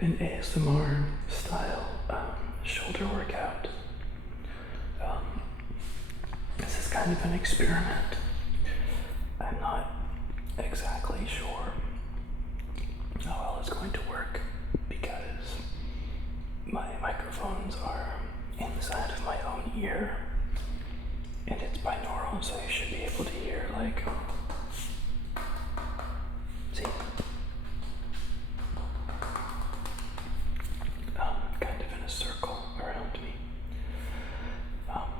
an ASMR style shoulder workout. This is kind of an experiment. I'm not exactly sure how well it's going to work because my microphones are inside of my own ear and it's binaural, so you should be able to hear see, kind of in a circle around me.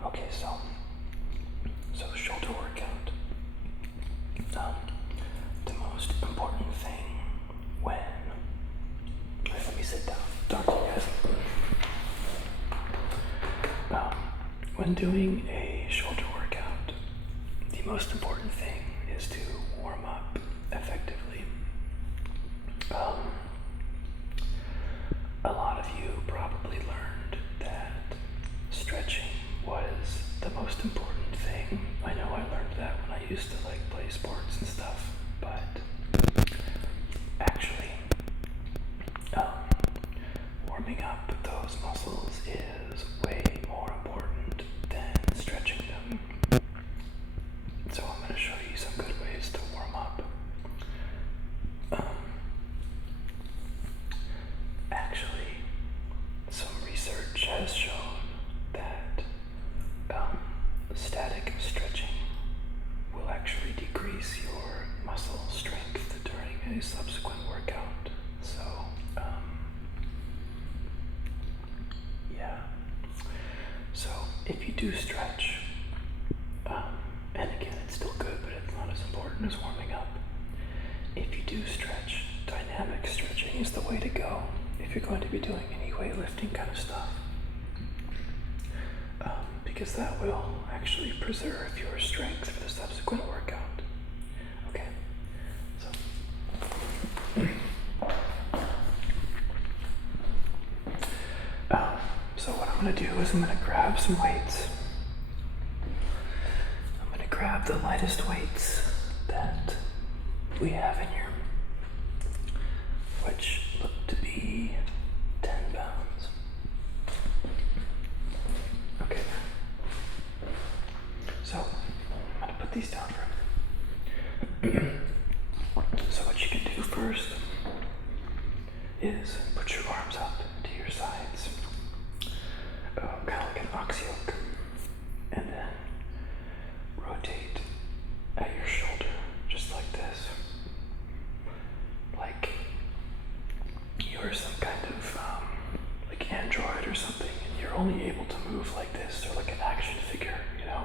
Okay, so shoulder workout. The most important thing let me sit down, talk to you guys. When doing a shoulder workout, the most important thing is to warm up effectively. A lot of you probably learned that stretching was the most important thing. I know I learned that when I used to play sports and stuff, but actually, warming up those muscles is way more important than stretching them. So I'm going to show you some good ways to warm up. Actually, some research has shown that static stretching will actually decrease your muscle strength during a subsequent workout. So, yeah. So, if you do stretch, and again, it's still good, but it's not as important as warming up. If you do stretch, dynamic stretching is the way to go if you're going to be doing any weightlifting kind of stuff. Because that will actually preserve your strength for the subsequent workout. Okay, so what I'm going to do is I'm going to grab some weights. I'm going to grab the lightest weights that we have in here, which look to be 10 pounds. Okay. So, I'm going to put these down for a minute. So what you can do first is put your arms up to your sides, kind of like an ox yoke, and then rotate at your shoulder, just like this. Like you're some kind of android or something, and you're only able to move like this, or like an action figure, you know?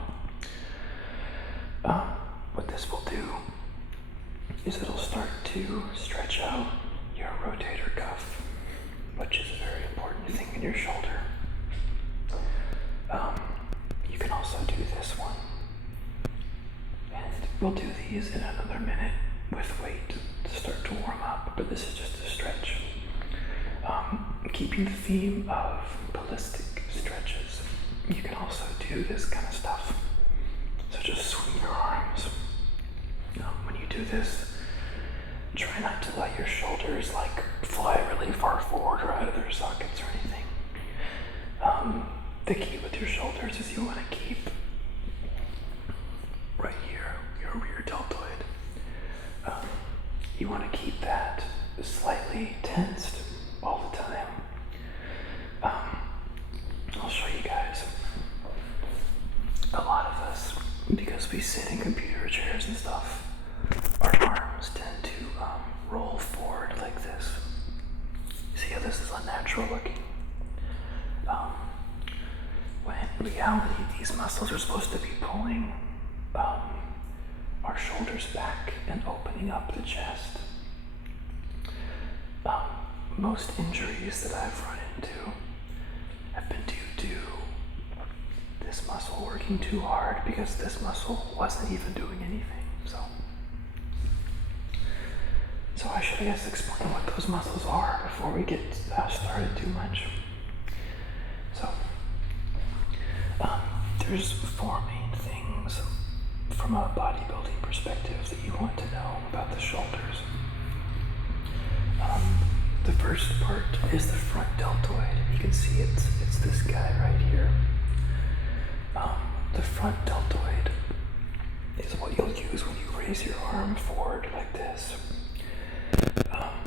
What this will do is it'll start to stretch out your rotator cuff, which is a very important thing in your shoulder. You can also do this one, and we'll do these in another minute with weight to start to warm up, but this is just a stretch. Keeping the theme of ballistic stretches, you can also do this kind of stuff. So just swing your arms. When you do this, try not to let your shoulders fly really far forward or out of their sockets or anything. The key with your shoulders is you want to keep right here, your rear deltoid. You want to keep that slightly tensed all the time. I'll show you guys. A lot of us, because we sit in computer chairs and stuff, our arms tend to roll forward like this. See how this is unnatural looking? When in reality, these muscles are supposed to be pulling our shoulders back and opening up the chest. Most injuries that I've run into have been due to this muscle working too hard because this muscle wasn't even doing anything. So I should, explain what those muscles are before we get started too much. So, there's 4 main things from a bodybuilding perspective that you want to know about the shoulders. the first part is the front deltoid. You can see it's this guy right here. The front deltoid is what you'll use when you raise your arm forward like this.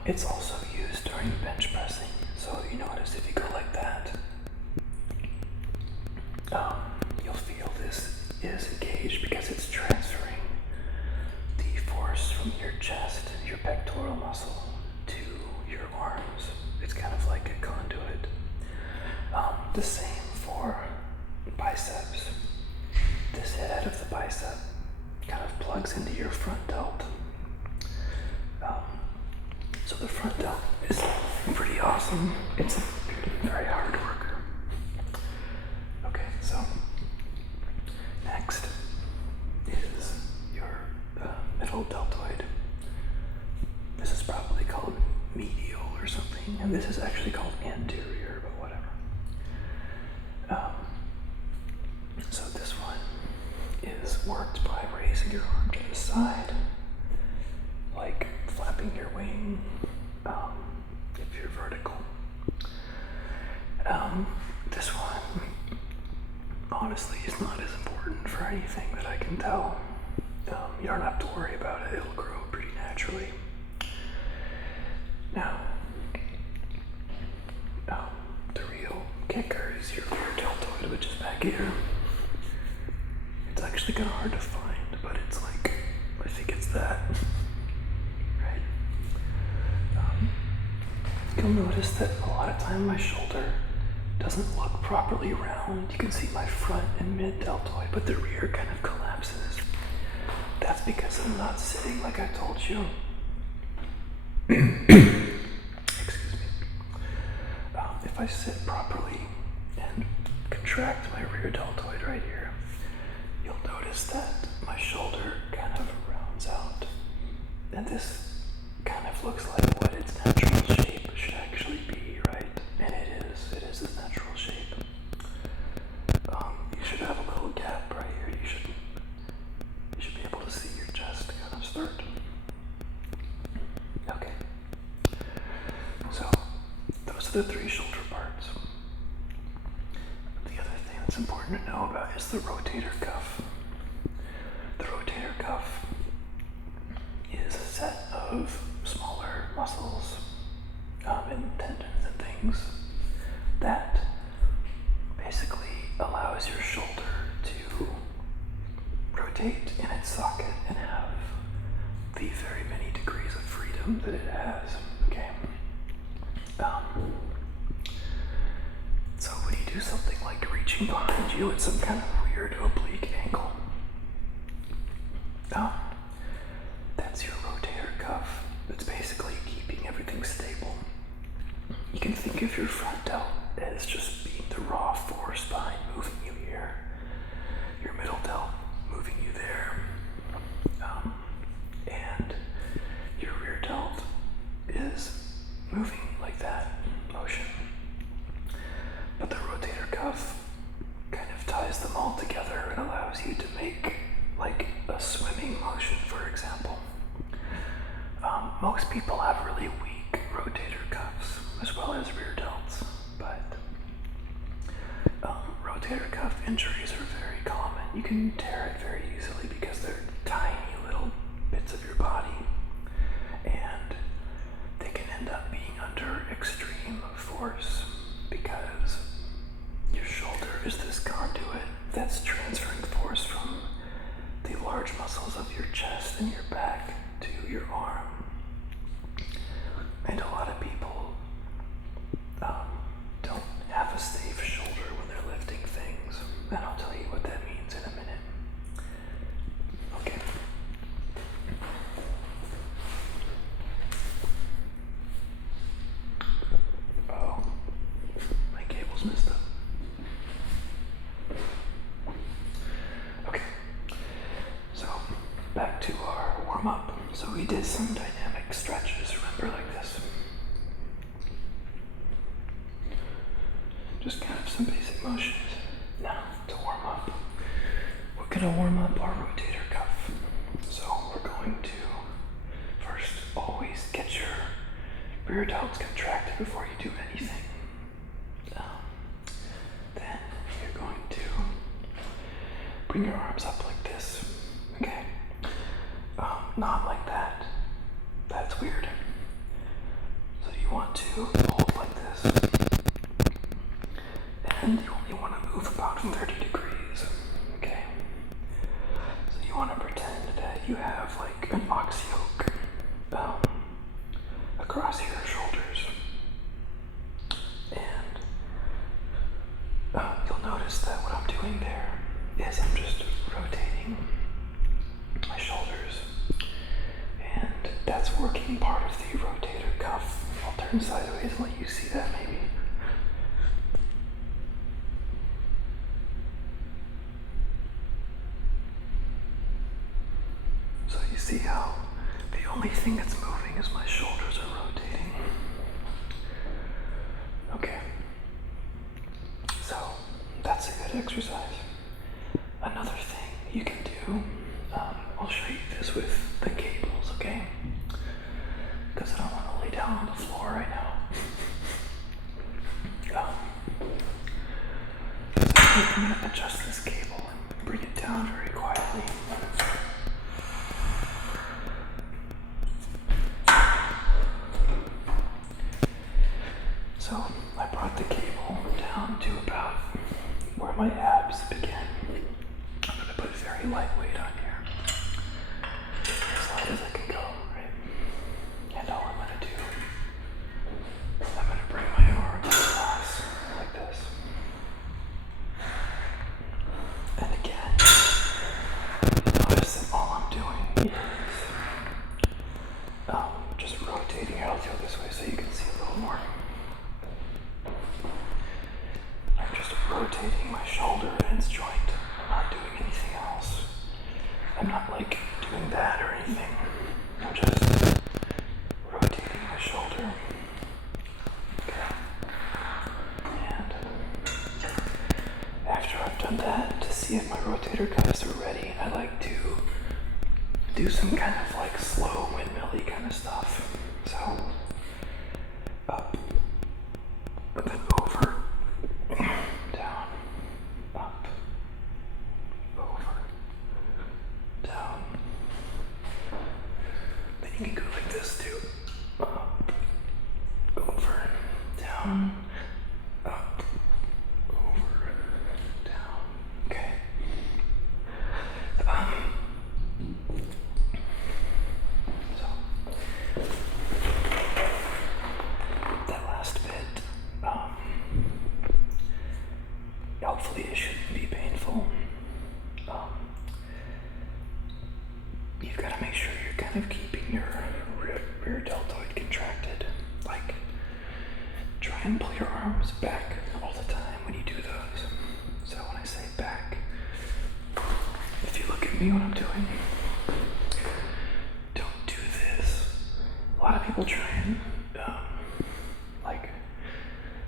It's also used during bench pressing. So you notice if you go like that, you'll feel this is engaged because it's transferring the force from your chest, your pectoral muscle, to your arms. It's kind of like a conduit. The same for biceps. This head of the bicep kind of plugs into your front delt. So the front delt is pretty awesome. It's a very hard worker. Okay, so next is your middle deltoid. This is probably called medial or something, and this is actually called anterior, but whatever. So this one is worked by raising your arm to the side, like flapping your wing, if you're vertical. This one, honestly, is not as important for anything that I can tell. You don't have to worry about it, it'll grow pretty naturally. Now, the real kicker is your rear deltoid, which is back here. It's actually kind of hard to find, but it's like, I think it's that, right? You'll notice that a lot of time my shoulder doesn't look properly round. You can see my front and mid deltoid, but the rear kind of collapses. That's because I'm not sitting like I told you. Excuse me. If I sit properly and contract my rear deltoid right here, you'll notice that my shoulder kind of rounds out. And this kind of looks like what its natural shape should actually be, right? And it is its natural shape. You should have a little gap right here. You should be able to see your chest kind of start. Okay. So, those are the three shoulder parts. The other thing that's important to know about is the rotator cuff. The rotator cuff is a set of smaller muscles and tendons and things that basically allows your shoulder to rotate in its socket and have the very many degrees of freedom that it has. Okay. So when you do something like reaching behind you at some kind of weird oblique angle, that's your rotator cuff. That's basically keeping everything stable. You can think of your front delt as just being the raw force behind moving you here, your middle delt moving you there, and your rear delt is moving like that motion. But the rotator cuff kind of ties them all together and allows you to make like a swimming motion, for example. Most people have really weak rotator cuffs as well as rear delts, but rotator cuff injuries are very common. You can tear it very easily because they're tiny little bits of your body, and they can end up being under extreme force because your shoulder is this conduit that's transferring force from the large muscles of your chest and your back to your arm. And a lot of people don't have a safe shoulder when they're lifting things, and I'll tell you what that means in a minute. Okay. Oh, my cable's messed up. Okay, so back to our warm-up. So we did some dynamic stretches, remember, like this. Just kind of some basic motions. Now, to warm up, we're going to warm up our rotator cuff. So we're going to first always get your rear delts contracted before you do anything. Then you're going to bring your arms up like this, okay? Not like that. That's weird. So you want to hold like this. And you only want to move about 30 degrees, okay? So you want to pretend that you have like an ox yoke across your shoulders. And you'll notice that what I'm doing there is I'm just rotating my shoulders. And that's working part of the rotator cuff. I'll turn sideways and let you see that maybe. So you see how the only thing that's moving is my shoulders are rotating. Okay. So that's a good exercise. Another thing you can do, I'll show you this with the cables, okay? Because I don't want to lay down on the floor right now. So I'm going to adjust this cable and bring it down very quietly. So I brought the cable down to about where my abs begin. I'm going to put very light weight on here. As light as I can go, right? And all I'm going to do, I'm going to bring my arms across like this. And again, notice that all I'm doing is just rotating. I'll go this way so you can see a little more. I'm just rotating my shoulder and its joint. I'm not doing anything else. I'm not like doing that or anything. I'm just rotating my shoulder. Okay. And after I've done that, to see if my rotator cuffs are ready, I like to do some kind of like slow windmill-y kind of stuff. So, up, but then over, down, up, over, down. Then you can go like this too. Up, over, down, up, over, down. Okay. So that last bit, hopefully it shouldn't be painful. You've got to make sure you're kind of keeping your rear deltoid contracted. Like, try and pull your arms back all the time when you do those. So when I say back, if you look at me when I'm doing, don't do this. A lot of people try and like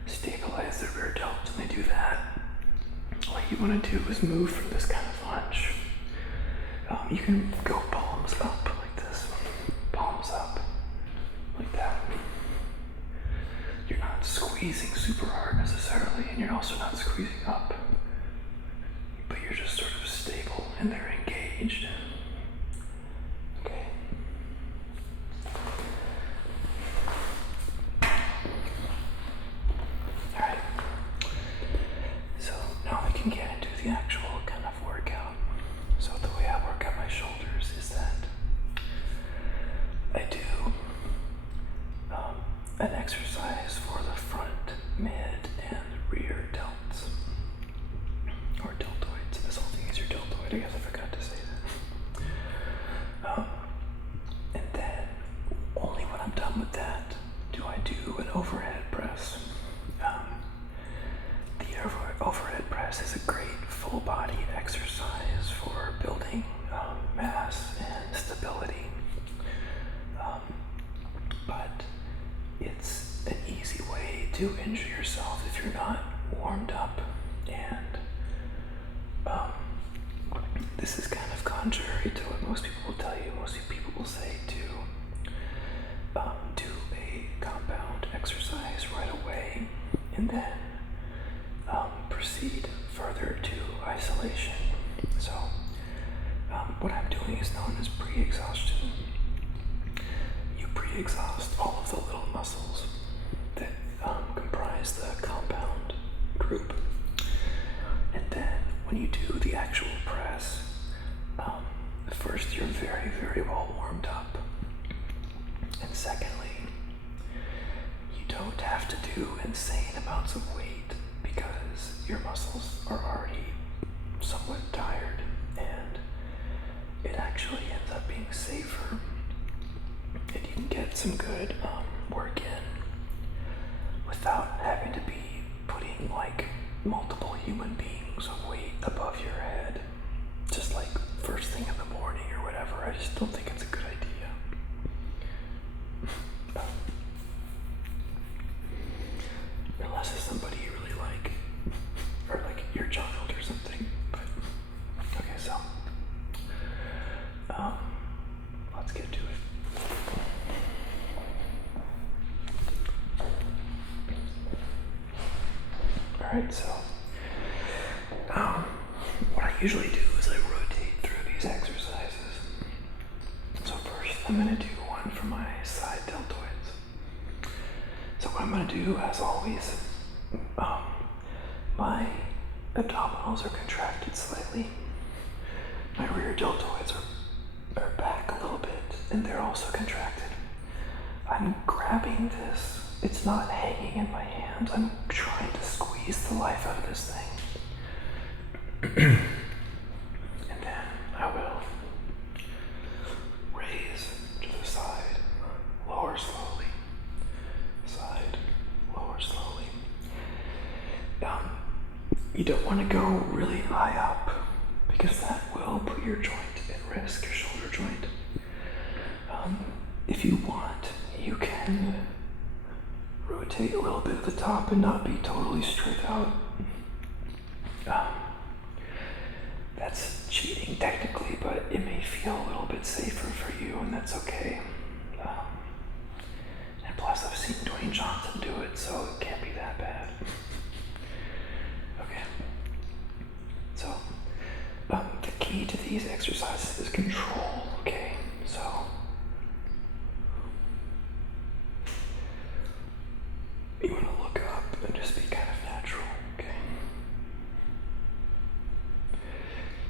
stabilize their rear delts and they do that. What you want to do is move from this kind of hunch. You can go palms up like this, palms up like that. You're not squeezing super hard necessarily, and you're also not squeezing up, but you're just sort of stable and they're engaged. Okay. Alright. So now we can get into the actual kind of workout. So the way I work out my shoulders is that I do an exercise for the front, mid, and rear delts. Or deltoids. This whole thing is your deltoid. I guess I forgot to say that. And then, only when I'm done with that, do I do an overhead press. The overhead press is a great full body exercise for building mass and stability. But it's an easy way to injure yourself if you're not warmed up. And this is kind of contrary to what most people will tell you. Most people will say to do a compound and then proceed further to isolation. So what I'm doing is known as pre-exhaustion. You pre-exhaust all of the little muscles that comprise the compound group. And then when you do the actual press, first you're very, very well warmed up. And secondly, you don't have to do insane amounts of weight because your muscles are already somewhat tired, and it actually ends up being safer, and you can get some good work in without having to be putting like multiple human beings of weight above your head, just like first thing in the morning or whatever. I just don't think it's a good idea. Unless it's somebody you really like, or like your child or something. But okay, so let's get to it. Alright, so what I usually do is I rotate through these exercises. So first I'm going to do one for my side deltoids. So what I'm going to do, as always, my abdominals are contracted slightly. My rear deltoids are back a little bit, and they're also contracted. I'm grabbing this. It's not hanging in my hand. I'm trying to squeeze the life out of this thing. And then I will raise to the side, lower slowly, side, lower slowly. You don't want to go really high up because that will put your joint at risk, your shoulder joint. If you want, you can rotate a little bit at the top and not be totally straight out. That's cheating technically, but it may feel a little bit safer for you, and that's okay. And plus, I've seen Dwayne Johnson do it, so it can't be that bad. Okay. So, the key to these exercises is control, okay? So, you want to look up and just be kind of natural, okay?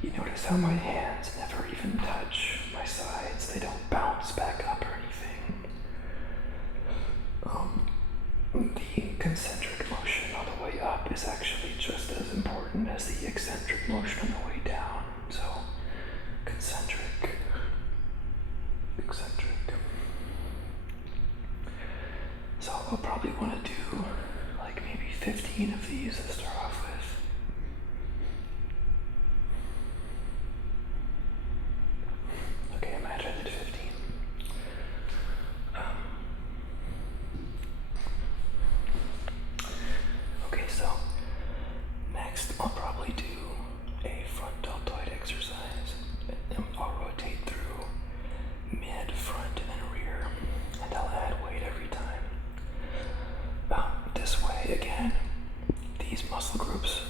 You notice how my hands never even touch my sides. They don't bounce back up or anything. The concentric motion on the way up is actually just as important as the eccentric motion on the way down. So, concentric, eccentric. So I'll probably want to do like maybe 15 of these to start off with. Okay, imagine I did 15. Okay, so next I'll probably do a front deltoid exercise. I'll rotate through mid, front, and then rear, and I'll add weight every time. This way, again, these muscles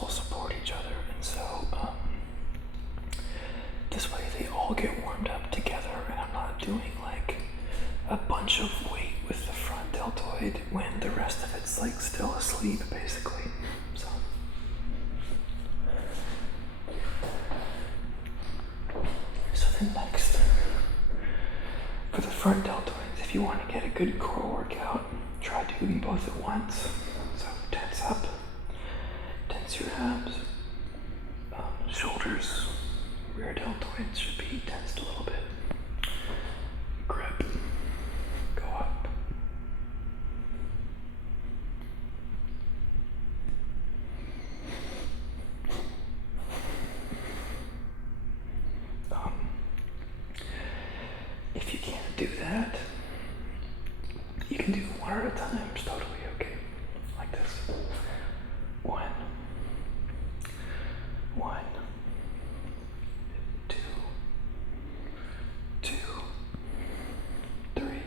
all support each other, and so this way they all get warmed up together, and I'm not doing like a bunch of weight with the front deltoid when the rest of it's like still asleep, basically. So then next, for the front deltoids, if you want to get a good core workout, try doing both at once. So tense up, tense your abs, shoulders, rear deltoids should be tensed a little bit. Grip, go up. If you can't do that, you can do one at a time. It's totally okay. Like this. One, two, three,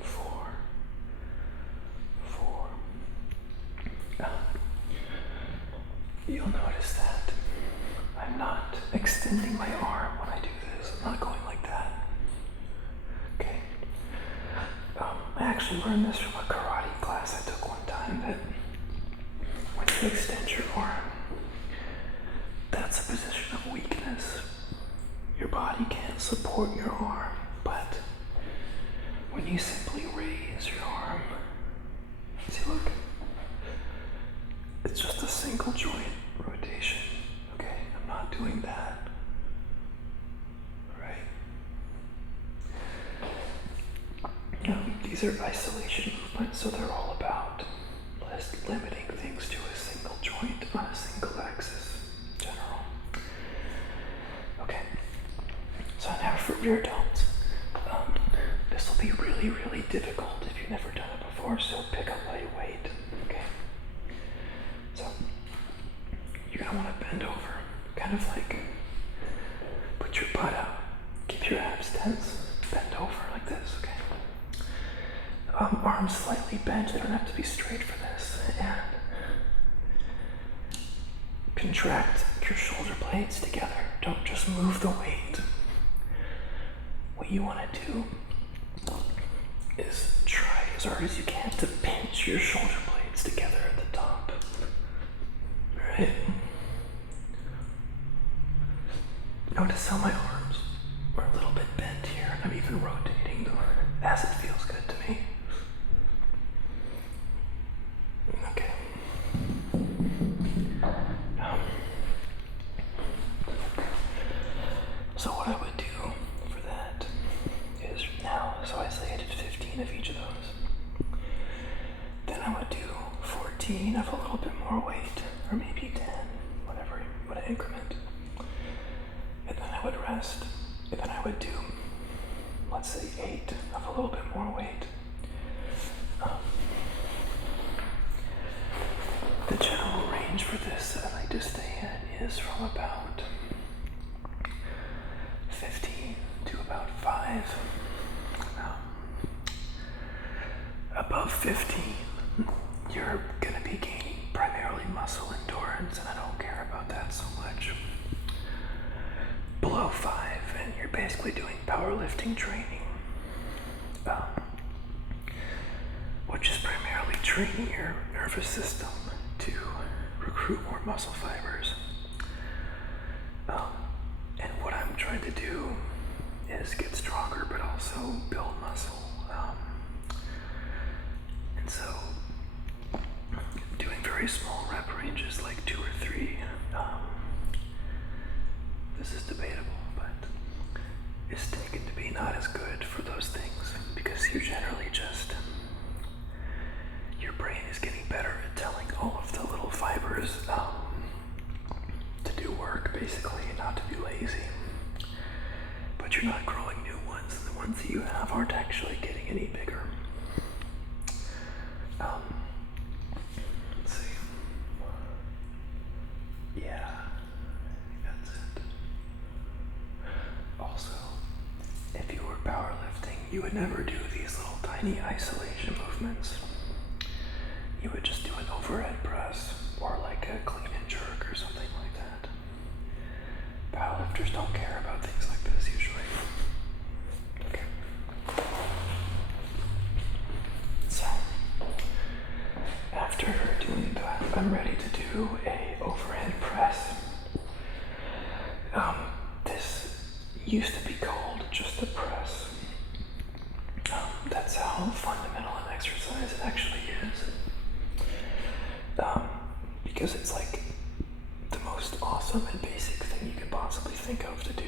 four, I'm not extending my arm when I do this. I'm not going like that. Okay. I actually learned this from a karate class I took one time, that when you extend your arm, that's a position of weakness. Your body can't support your arm, but when you simply raise your arm, see, look, it's just a single joint rotation, okay? I'm not doing that, right? These are isolation movements, so they're all about limiting things to a single joint on a single axis, in general. Okay, so now for rear delts. This will be really, really difficult if you've never done it before, so pick a light weight, okay? So, you're gonna wanna bend over, kind of like put your butt out, keep your abs tense, bend over like this, okay? Arms slightly bent, they don't have to be straight for this, and contract your shoulder blades together. Don't just move the weight. What you wanna do is try as hard as you can to pinch your shoulder blades together at the top. Right? Notice how my arms are a little bit bent here, and I'm even rotating them as it feels good to me. Okay. So what I would do for that is now, so I say I did 15 of each of those. Then I would do 14 of a little bit more weight, or maybe 10, whatever, what increment. And then I would rest, and then I would do, let's say 8 of a little bit more weight. The general range for this that I like to stay in is from about 15 to about 5. Above 15, you're going to be gaining primarily muscle endurance, and I don't care about that so much. Below 5, and you're basically doing powerlifting training, which is primarily training your nervous system to recruit more muscle fibers. And what I'm trying to do is get stronger, but also build muscle. And so, doing very small rep ranges, like 2 or 3, this is debatable, but is taken to be not as good for those things, because you're generally just, your brain is getting better at telling all of the little fibers to do work, basically, and not to be lazy. But you're not growing new ones, and the ones that you have aren't actually getting any bigger. Let's see. Yeah, I think that's it. Also, if you were powerlifting, you would never do these little tiny isolation movements. You would just do an overhead press, or like a clean and jerk or something like that. Powerlifters don't care about things like this usually. Okay. So, after doing that, I'm ready to do a overhead press. This used to be called just a press. That's how fundamental an exercise it actually is. Because it's like the most awesome and basic thing you could possibly think of to do.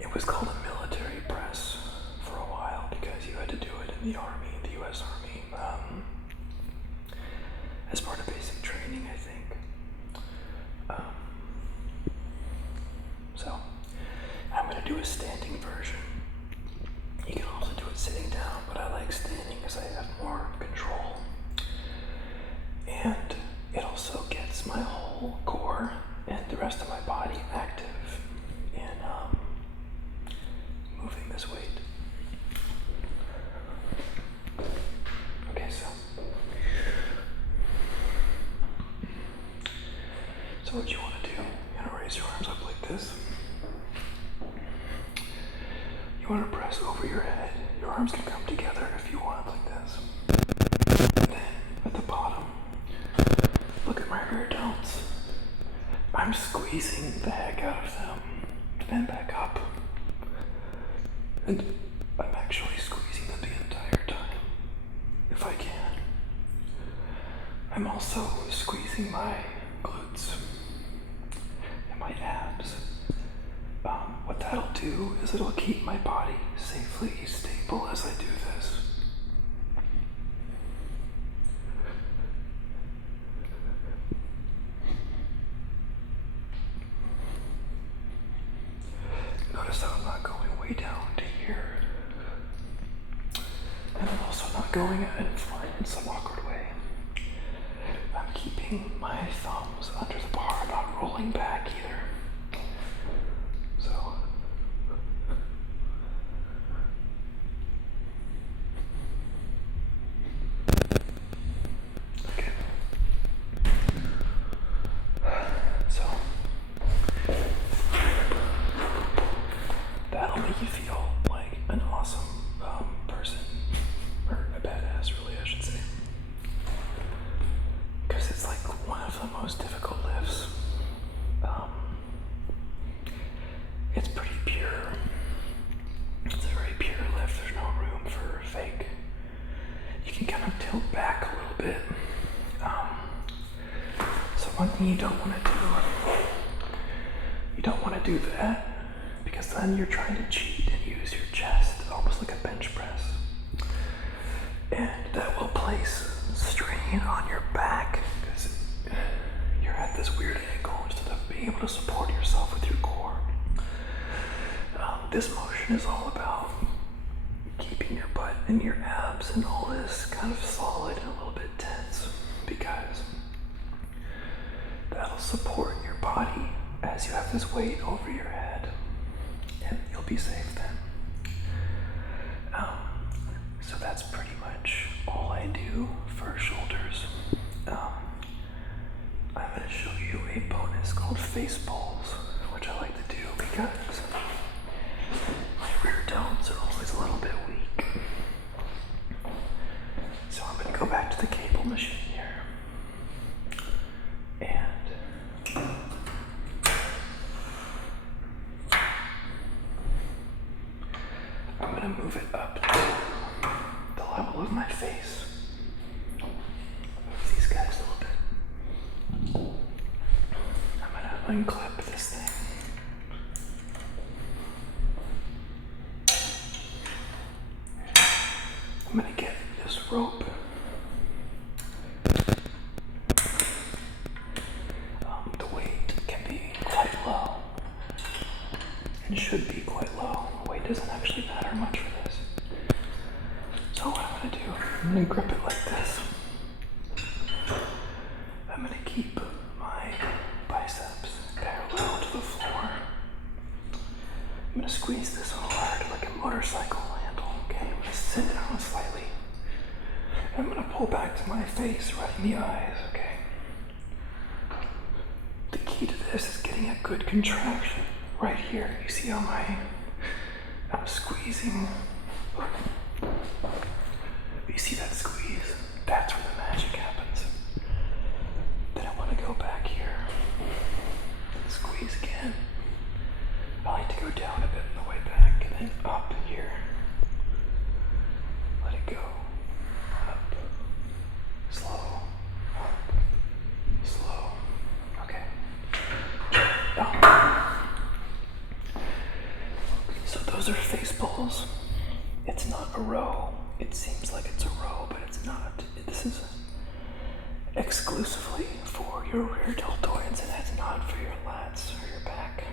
It was called a military press for a while because you had to do it in the Army, the US Army, as part of basic training, I think. So, I'm going to do a standing version. You can also do it sitting down, but I like standing because I have more control. And it also gets my whole core and the rest of my body active in moving this weight. So what you want to do, you're going to raise your arms up like this. You want to press over your head. Your arms can come together if you want, like this. And then at the bottom, look at my rear delts. I'm squeezing the heck out of them. Then back up. And I'm actually squeezing them the entire time, if I can. I'm also squeezing my glutes and my abs. What that'll do is it'll keep my body safely stable as I do this. Notice how I'm not going way down to here. And I'm also not going in some awkward way. I'm keeping my thumbs under the bar, not rolling back either. So, okay. So, that'll make you feel like an awesome person, or a badass, really, I should say. Because it's like one of the most difficult lifts. It's pretty pure. It's a very pure lift. There's no room for fake. You can kind of tilt back a little bit. So one thing you don't want to do that, because then you're trying to cheat and use your chest, almost like a bench press. And that will place strain on your back, because you're at this weird angle instead of being able to support yourself with your core. This motion is all about keeping your butt and your abs and all this kind of solid and a little bit tense, because that'll support your body as you have this weight over your head, and you'll be safe then. So that's pretty much all I do for shoulders. I'm going to show you a bonus called face pulls, which I like to do because my rear delts are always a little bit weak. So I'm going to go back to the cable machine here. And I'm going to move it up to the level of my face. Move these guys a little bit. I'm going to unclip this thing. I'm going to get this rope. The weight can be quite low, and should be quite low. Weight doesn't actually matter much for this. So what I'm going to do, I'm going to grip it like this. I'm going to keep my biceps parallel to the floor. I'm going to squeeze this hard like a motorcycle handle. Okay, I'm going to sit down slightly. I'm going to pull back to my face, right in the eyes, okay? The key to this is getting a good contraction right here. You see how I'm squeezing? Look. You see that squeeze? That's where the magic happens. Then I want to go back here. Squeeze again. I like to go down a bit on the way back, and then up here. Let it go. Up. Slow. Up. Slow. Okay. So those are face pulls. It's not a row. It seems like it's a row, but it's not. This is exclusively for your rear deltoids, and it's not for your lats or your back.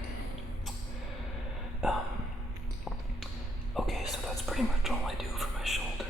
Okay, so that's pretty much all I do for my shoulders.